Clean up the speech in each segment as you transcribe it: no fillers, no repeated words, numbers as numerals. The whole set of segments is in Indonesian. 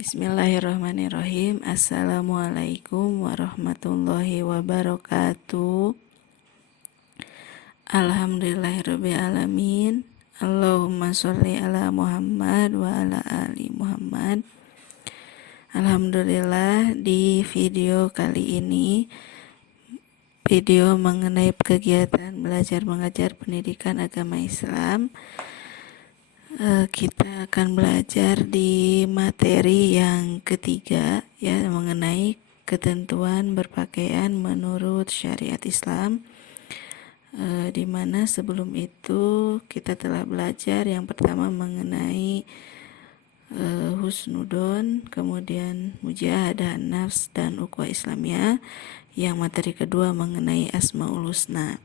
Bismillahirrahmanirrahim. Assalamualaikum warahmatullahi wabarakatuh. Alhamdulillahirabbil alamin. Allahumma sholli ala Muhammad wa ala ali Muhammad. Alhamdulillah, di video kali ini video mengenai kegiatan belajar mengajar pendidikan agama Islam. Kita akan belajar di materi yang ketiga, ya, mengenai ketentuan berpakaian menurut syariat Islam, di mana sebelum itu kita telah belajar yang pertama mengenai husnudon, kemudian mujahadah nafs dan ukhuwah Islamiyah, yang materi kedua mengenai asmaul husna.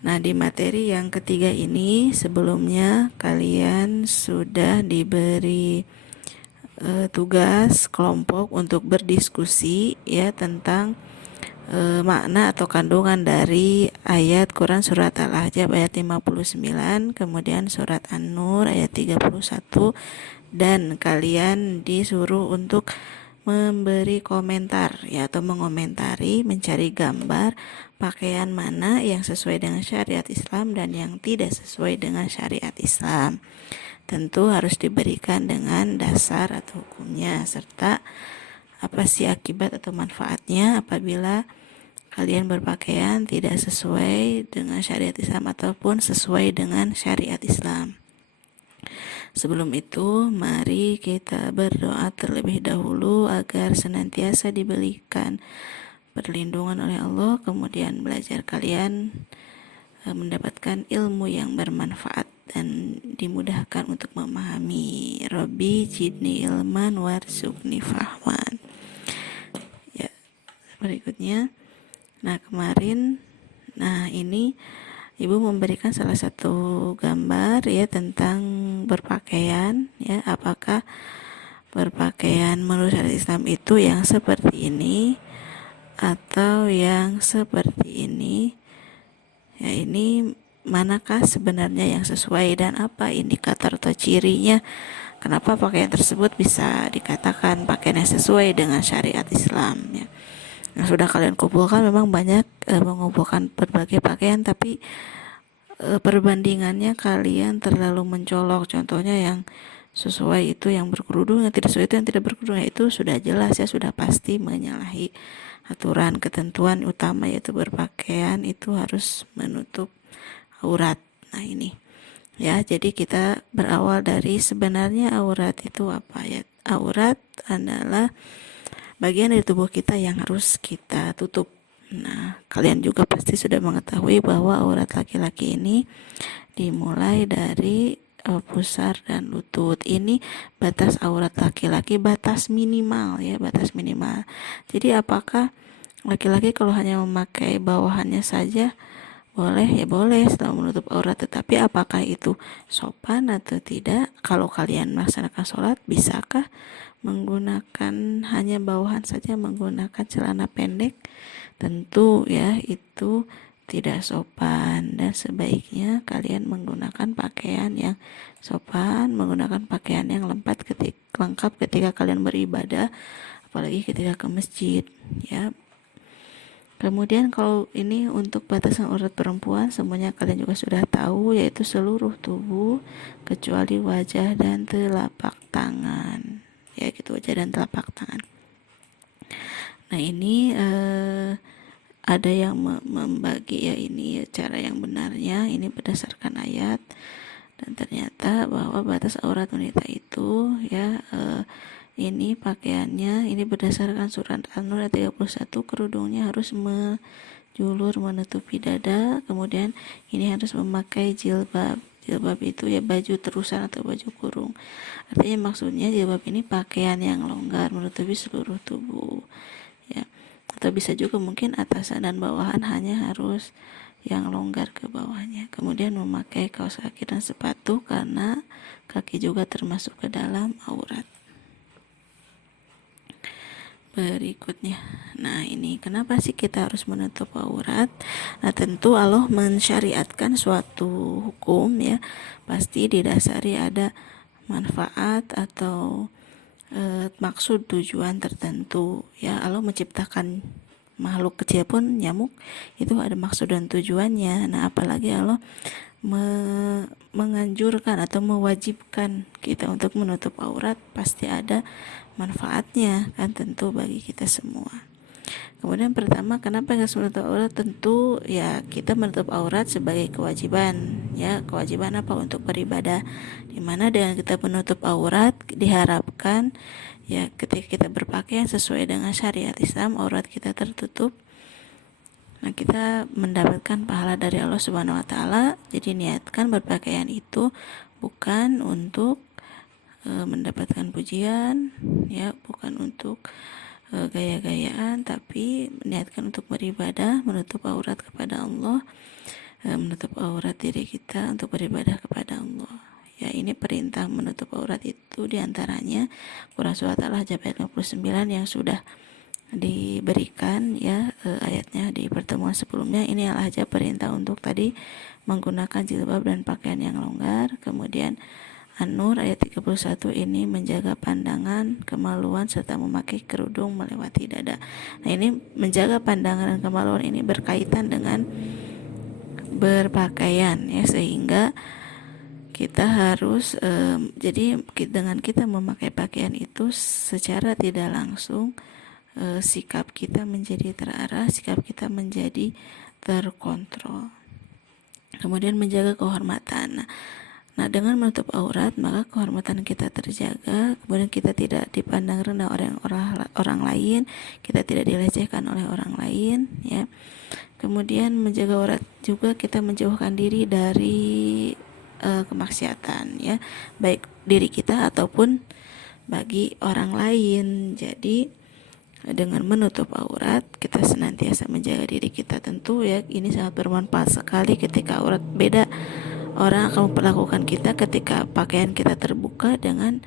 Nah, di materi yang ketiga ini sebelumnya kalian sudah diberi tugas kelompok untuk berdiskusi, ya, tentang makna atau kandungan dari ayat Quran surat Al-Ahzab ayat 59, kemudian surat An-Nur ayat 31, dan kalian disuruh untuk memberi komentar, ya, atau mengomentari, mencari gambar pakaian mana yang sesuai dengan syariat Islam dan yang tidak sesuai dengan syariat Islam. Tentu harus diberikan dengan dasar atau hukumnya, serta apa sih akibat atau manfaatnya apabila kalian berpakaian tidak sesuai dengan syariat Islam ataupun sesuai dengan syariat Islam. Sebelum itu, mari kita berdoa terlebih dahulu agar senantiasa diberikan perlindungan oleh Allah, kemudian belajar kalian mendapatkan ilmu yang bermanfaat dan dimudahkan untuk memahami. Rabbi zidni ilman warzuqni fahman. Ya, berikutnya. Ini Ibu memberikan salah satu gambar, ya, tentang berpakaian, ya, apakah berpakaian menurut syariat Islam itu yang seperti ini atau yang seperti ini. Ya, ini manakah sebenarnya yang sesuai dan apa indikator atau cirinya kenapa pakaian tersebut bisa dikatakan pakaian yang sesuai dengan syariat Islam, ya. Yang sudah kalian kumpulkan memang banyak, mengumpulkan berbagai pakaian, tapi perbandingannya kalian terlalu mencolok. Contohnya yang sesuai itu yang berkerudung, yang tidak sesuai itu yang tidak berkerudung. Itu sudah jelas, ya, sudah pasti menyalahi aturan ketentuan utama, yaitu berpakaian itu harus menutup aurat. Nah, ini, ya, jadi kita berawal dari sebenarnya aurat itu apa, ya. Aurat adalah bagian dari tubuh kita yang harus kita tutup. Nah, kalian juga pasti sudah mengetahui bahwa aurat laki-laki ini dimulai dari pusar dan lutut. Ini batas aurat laki-laki, batas minimal, ya, batas minimal. Jadi apakah laki-laki kalau hanya memakai bawahannya saja boleh? Ya boleh, setelah menutup aurat. Tetapi apakah itu sopan atau tidak? Kalau kalian melaksanakan sholat, bisakah menggunakan hanya bawahan saja, menggunakan celana pendek? Tentu, ya, itu tidak sopan, dan sebaiknya kalian menggunakan pakaian yang sopan, menggunakan pakaian yang lengkap ketika kalian beribadah, apalagi ketika ke masjid, ya. Kemudian kalau ini untuk batasan aurat perempuan, semuanya kalian juga sudah tahu, yaitu seluruh tubuh kecuali wajah dan telapak tangan, ya, gitu, wajah dan telapak tangan. Nah, ini ada yang membagi, ya, ini cara yang benarnya ini berdasarkan ayat, dan ternyata bahwa batas aurat wanita itu, ya, ini pakaiannya ini berdasarkan surat An-Nur ayat 31, kerudungnya harus menjulur menutupi dada, kemudian ini harus memakai jilbab. Jilbab itu, ya, baju terusan atau baju kurung. Artinya maksudnya jilbab ini pakaian yang longgar menutupi seluruh tubuh, ya. Atau bisa juga mungkin atasan dan bawahan hanya harus yang longgar ke bawahnya. Kemudian memakai kaos kaki dan sepatu karena kaki juga termasuk ke dalam aurat. Berikutnya, nah, ini kenapa sih kita harus menutup aurat? Nah, tentu Allah mensyariatkan suatu hukum, ya, pasti didasari ada manfaat atau maksud tujuan tertentu ya. Allah menciptakan makhluk kecil pun, nyamuk, itu ada maksud dan tujuannya. Nah apalagi Allah menganjurkan atau mewajibkan kita untuk menutup aurat, pasti ada manfaatnya kan tentu bagi kita semua. Kemudian pertama, kenapa harus menutup aurat? Tentu ya kita menutup aurat sebagai kewajiban ya. Kewajiban apa? Untuk beribadah, dimana dengan kita menutup aurat diharapkan ya ketika kita berpakaian sesuai dengan syariat Islam, aurat kita tertutup, nah kita mendapatkan pahala dari Allah Subhanahu wa taala. Jadi niatkan berpakaian itu bukan untuk mendapatkan pujian ya, bukan untuk gaya-gayaan, tapi niatkan untuk beribadah, menutup aurat kepada Allah, menutup aurat diri kita untuk beribadah kepada Allah. Ya, ini perintah menutup aurat itu diantaranya Quran Surat Al-Ahzab ayat 59 yang sudah diberikan ya ayatnya di pertemuan sebelumnya. Ini Al-Ahzab perintah untuk tadi menggunakan jilbab dan pakaian yang longgar. Kemudian An-Nur ayat 31 ini menjaga pandangan, kemaluan serta memakai kerudung melewati dada. Nah, ini menjaga pandangan dan kemaluan ini berkaitan dengan berpakaian ya, sehingga kita harus jadi dengan kita memakai pakaian itu secara tidak langsung sikap kita menjadi terarah, sikap kita menjadi terkontrol. Kemudian menjaga kehormatan. Nah, dengan menutup aurat maka kehormatan kita terjaga, kemudian kita tidak dipandang rendah orang lain, kita tidak dilecehkan oleh orang lain ya. Kemudian menjaga aurat juga kita menjauhkan diri dari kemaksiatan ya, baik diri kita ataupun bagi orang lain. Jadi dengan menutup aurat kita senantiasa menjaga diri kita. Tentu ya ini sangat bermanfaat sekali ketika aurat beda orang akan memperlakukan kita ketika pakaian kita terbuka dengan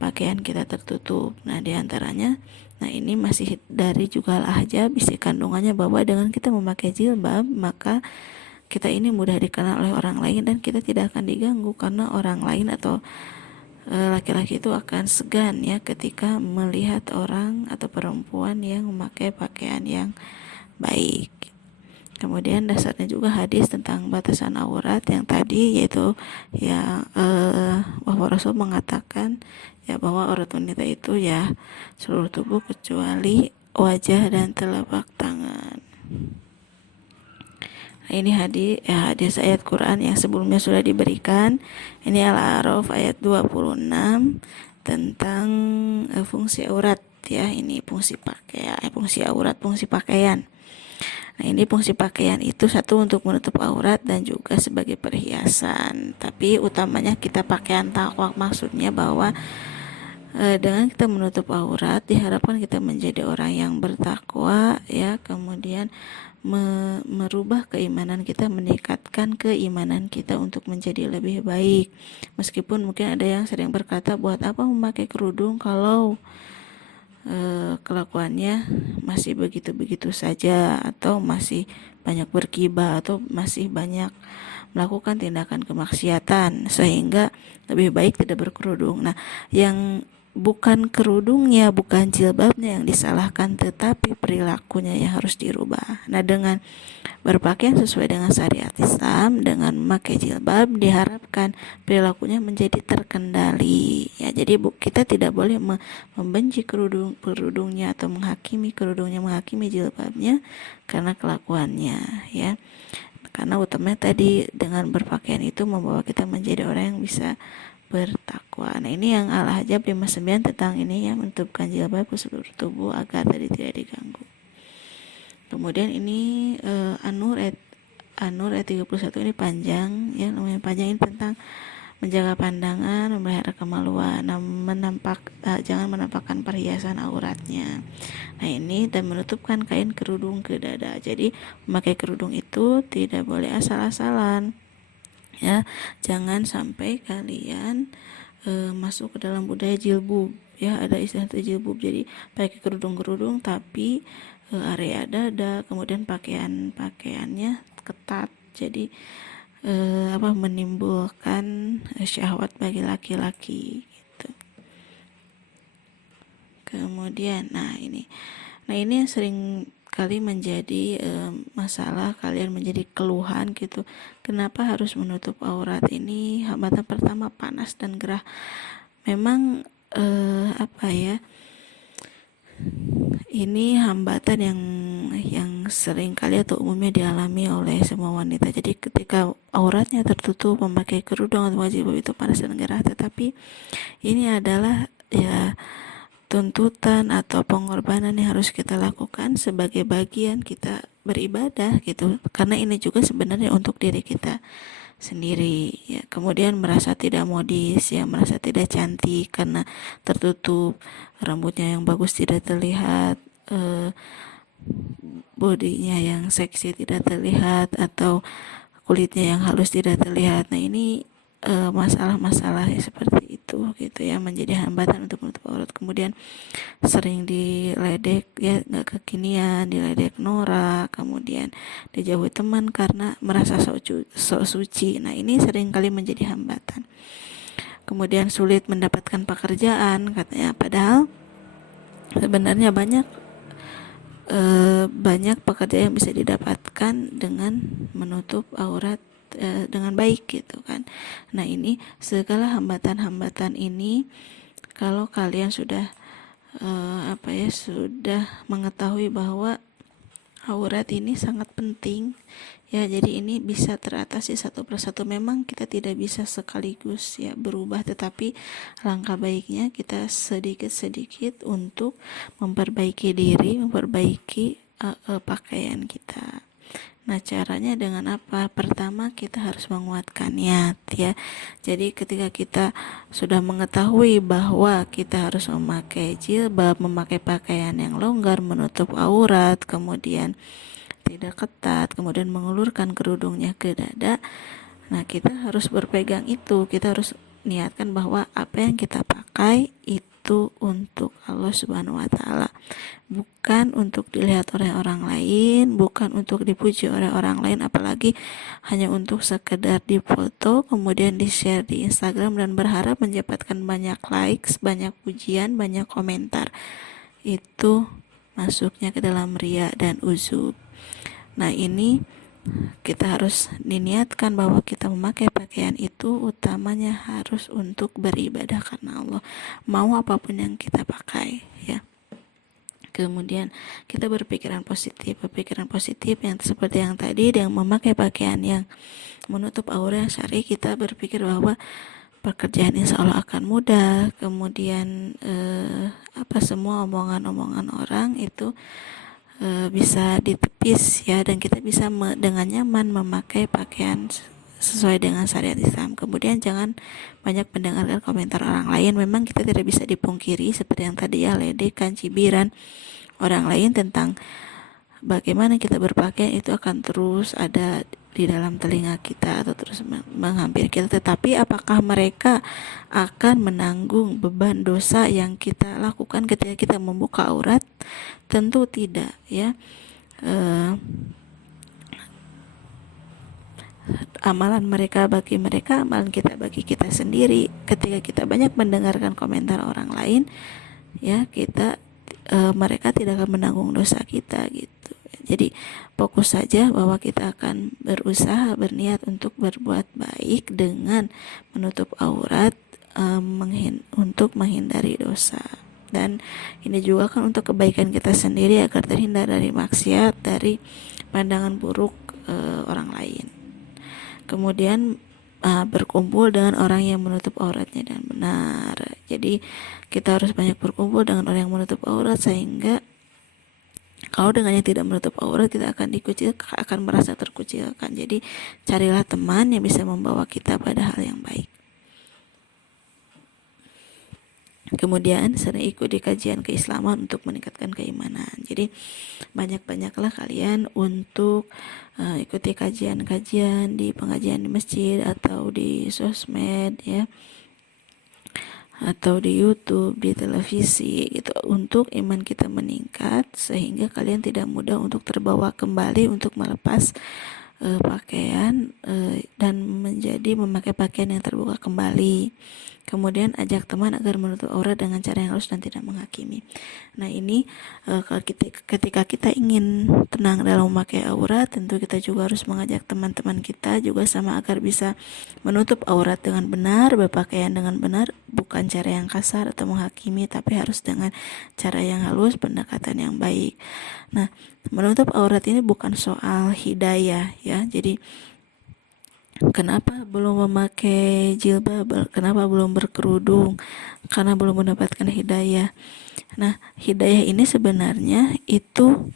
pakaian kita tertutup. Nah diantaranya, nah ini masih dari juga Al-Ahzab, isi kandungannya bahwa dengan kita memakai jilbab maka kita ini mudah dikenal oleh orang lain dan kita tidak akan diganggu, karena orang lain atau laki-laki itu akan segan ya ketika melihat orang atau perempuan yang memakai pakaian yang baik. Kemudian dasarnya juga hadis tentang batasan aurat yang tadi, yaitu ya bahwa Rasul mengatakan ya bahwa aurat wanita itu ya seluruh tubuh kecuali wajah dan telapak tangan. Nah, ini hadis ayat Quran yang sebelumnya sudah diberikan. Ini Al-A'raf ayat 26 tentang fungsi aurat ya. Ini fungsi pakaian, fungsi aurat, fungsi pakaian. Nah, ini fungsi pakaian itu satu untuk menutup aurat dan juga sebagai perhiasan. Tapi utamanya kita pakaian takwa, maksudnya bahwa dengan kita menutup aurat diharapkan kita menjadi orang yang bertakwa ya, kemudian merubah keimanan kita, meningkatkan keimanan kita untuk menjadi lebih baik. Meskipun mungkin ada yang sering berkata, buat apa memakai kerudung kalau kelakuannya masih begitu-begitu saja, atau masih banyak bergibah, atau masih banyak melakukan tindakan kemaksiatan, sehingga lebih baik tidak berkerudung. Nah, yang bukan kerudungnya, bukan jilbabnya yang disalahkan, tetapi perilakunya yang harus dirubah. Nah, dengan berpakaian sesuai dengan syariat Islam, dengan memakai jilbab, diharapkan perilakunya menjadi terkendali. Ya, jadi kita tidak boleh membenci kerudungnya atau menghakimi kerudungnya, menghakimi jilbabnya karena kelakuannya, ya. Karena utamanya tadi dengan berpakaian itu membawa kita menjadi orang yang bisa bertakwa. Nah, ini yang Al-Ahzab 59 tentang ini ya, menutupkan jilbab ke seluruh tubuh agar tadi tidak diganggu. Kemudian ini An-Nur ayat 31 ini panjang ya, lumayan panjang. Ini tentang menjaga pandangan, memelihara kemaluan, jangan menampakkan perhiasan auratnya. Nah, ini dan menutupkan kain kerudung ke dada. Jadi memakai kerudung itu tidak boleh asal-asalan. Ya, jangan sampai kalian masuk ke dalam budaya jilbab ya. Ada istilah jilbab, jadi pakai kerudung tapi area dada, kemudian pakaiannya ketat, jadi menimbulkan syahwat bagi laki-laki gitu. Kemudian nah ini yang sering kali menjadi masalah kalian, menjadi keluhan gitu. Kenapa harus menutup aurat? Ini hambatan pertama, panas dan gerah. Memang ini hambatan yang sering kali atau umumnya dialami oleh semua wanita. Jadi ketika auratnya tertutup, memakai kerudung atau wajib itu panas dan gerah. Tetapi ini adalah ya tuntutan atau pengorbanan yang harus kita lakukan sebagai bagian kita beribadah gitu, karena ini juga sebenarnya untuk diri kita sendiri ya. Kemudian merasa tidak modis ya, merasa tidak cantik karena tertutup, rambutnya yang bagus tidak terlihat, bodinya yang seksi tidak terlihat, atau kulitnya yang halus tidak terlihat. Nah ini masalah-masalah seperti itu gitu ya, menjadi hambatan untuk menutup aurat. Kemudian sering diledek ya, nggak kekinian, diledek norak, kemudian dijauhi teman karena merasa sok suci. Nah ini sering kali menjadi hambatan. Kemudian sulit mendapatkan pekerjaan katanya, padahal sebenarnya banyak pekerjaan yang bisa didapatkan dengan menutup aurat dengan baik gitu kan. Nah ini segala hambatan-hambatan ini, kalau kalian sudah sudah mengetahui bahwa aurat ini sangat penting ya, jadi ini bisa teratasi satu persatu. Memang kita tidak bisa sekaligus ya berubah, tetapi langkah baiknya kita sedikit-sedikit untuk memperbaiki diri, memperbaiki pakaian kita. Nah caranya dengan apa? Pertama kita harus menguatkan niat ya. Jadi ketika kita sudah mengetahui bahwa kita harus memakai jilbab, memakai pakaian yang longgar, menutup aurat, kemudian tidak ketat, kemudian mengulurkan kerudungnya ke dada, nah kita harus berpegang itu. Kita harus niatkan bahwa apa yang kita pakai itu untuk Allah Subhanahu wa Ta'ala, bukan untuk dilihat oleh orang lain, bukan untuk dipuji oleh orang lain, apalagi hanya untuk sekedar difoto kemudian di-share di Instagram dan berharap mendapatkan banyak likes, banyak pujian, banyak komentar. Itu masuknya ke dalam riya dan uzub. Nah ini kita harus diniatkan bahwa kita memakai pakaian itu utamanya harus untuk beribadah karena Allah, mau apapun yang kita pakai ya. Kemudian kita berpikiran positif yang seperti yang tadi, yang memakai pakaian yang menutup aurat yang syar'i. Kita berpikir bahwa pekerjaan insya Allah akan mudah. Kemudian semua omongan-omongan orang itu bisa ditepis ya, dan kita bisa dengan nyaman memakai pakaian sesuai dengan syariat Islam. Kemudian jangan banyak mendengarkan komentar orang lain. Memang kita tidak bisa dipungkiri seperti yang tadi ya, ledekan, cibiran orang lain tentang bagaimana kita berpakaian itu akan terus ada di dalam telinga kita atau terus menghampiri kita. Tetapi apakah mereka akan menanggung beban dosa yang kita lakukan ketika kita membuka aurat? Tentu tidak ya. Amalan mereka bagi mereka, amalan kita bagi kita sendiri. Ketika kita banyak mendengarkan komentar orang lain ya, mereka tidak akan menanggung dosa kita gitu. Jadi fokus saja bahwa kita akan berusaha, berniat untuk berbuat baik dengan menutup aurat, untuk menghindari dosa. Dan ini juga kan untuk kebaikan kita sendiri, agar terhindar dari maksiat, dari pandangan buruk orang lain. Kemudian berkumpul dengan orang yang menutup auratnya dengan benar. Jadi kita harus banyak berkumpul dengan orang yang menutup aurat, sehingga kalau dengan yang tidak menutup aurat kita akan dikucilkan, akan merasa terkucilkan. Jadi carilah teman yang bisa membawa kita pada hal yang baik. Kemudian sering ikuti kajian keislaman untuk meningkatkan keimanan. Jadi banyak-banyaklah kalian untuk ikuti kajian-kajian di pengajian di masjid atau di sosmed ya, atau di YouTube, di televisi gitu, untuk iman kita meningkat, sehingga kalian tidak mudah untuk terbawa kembali untuk melepas pakaian dan memakai pakaian yang terbuka kembali. Kemudian ajak teman agar menutup aurat dengan cara yang halus dan tidak menghakimi. Nah ini ketika kita ingin tenang dalam memakai aurat, tentu kita juga harus mengajak teman-teman kita juga sama agar bisa menutup aurat dengan benar, berpakaian dengan benar, bukan cara yang kasar atau menghakimi, tapi harus dengan cara yang halus, pendekatan yang baik. Nah, menutup aurat ini bukan soal hidayah ya. Jadi kenapa belum memakai jilbab, kenapa belum berkerudung, karena belum mendapatkan hidayah. Nah, hidayah ini sebenarnya itu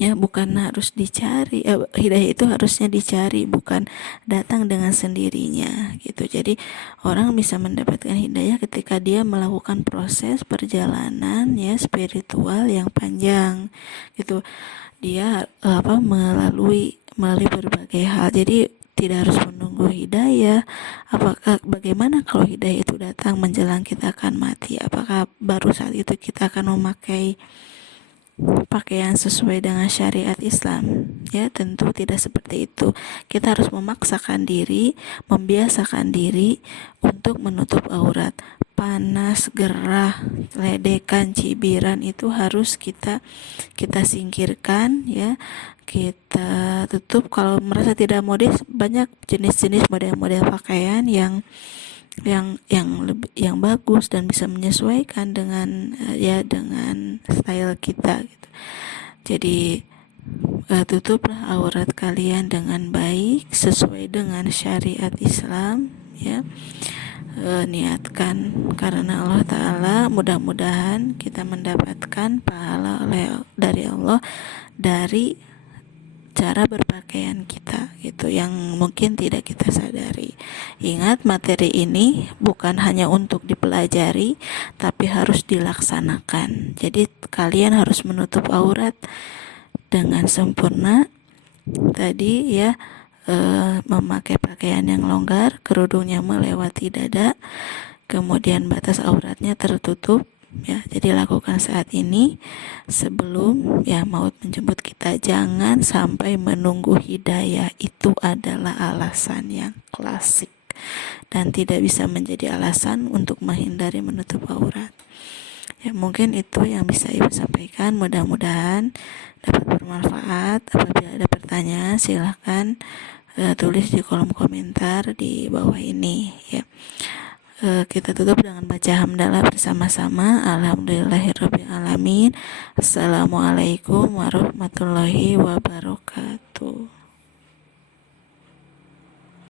ya bukan harus dicari, hidayah itu harusnya dicari, bukan datang dengan sendirinya gitu. Jadi orang bisa mendapatkan hidayah ketika dia melakukan proses perjalanan ya spiritual yang panjang gitu. Dia melalui berbagai hal. Jadi tidak harus menunggu hidayah. Bagaimana kalau hidayah itu datang menjelang kita akan mati? Apakah baru saat itu kita akan memakai pakaian sesuai dengan syariat Islam? Ya, tentu tidak seperti itu. Kita harus memaksakan diri, membiasakan diri untuk menutup aurat. Panas, gerah, ledekan, cibiran itu harus kita singkirkan ya. Kita tutup. Kalau merasa tidak modis, banyak jenis-jenis model-model pakaian yang bagus dan bisa menyesuaikan dengan dengan style kita gitu. Jadi tutuplah aurat kalian dengan baik sesuai dengan syariat Islam ya. Niatkan karena Allah Ta'ala, mudah-mudahan kita mendapatkan pahala dari Allah dari cara berpakaian kita gitu yang mungkin tidak kita sadari. Ingat, materi ini bukan hanya untuk dipelajari tapi harus dilaksanakan. Jadi kalian harus menutup aurat dengan sempurna tadi ya, memakai pakaian yang longgar, kerudungnya melewati dada, kemudian batas auratnya tertutup ya. Jadi lakukan saat ini sebelum ya maut menjemput kita. Jangan sampai menunggu hidayah, itu adalah alasan yang klasik dan tidak bisa menjadi alasan untuk menghindari menutup aurat. Ya mungkin itu yang bisa Ibu sampaikan, mudah-mudahan dapat bermanfaat. Apabila ada pertanyaan silahkan tulis di kolom komentar di bawah ini ya. Kita tutup dengan baca hamdalah bersama-sama. Alhamdulillahirabbil alamin. Assalamualaikum warahmatullahi wabarakatuh.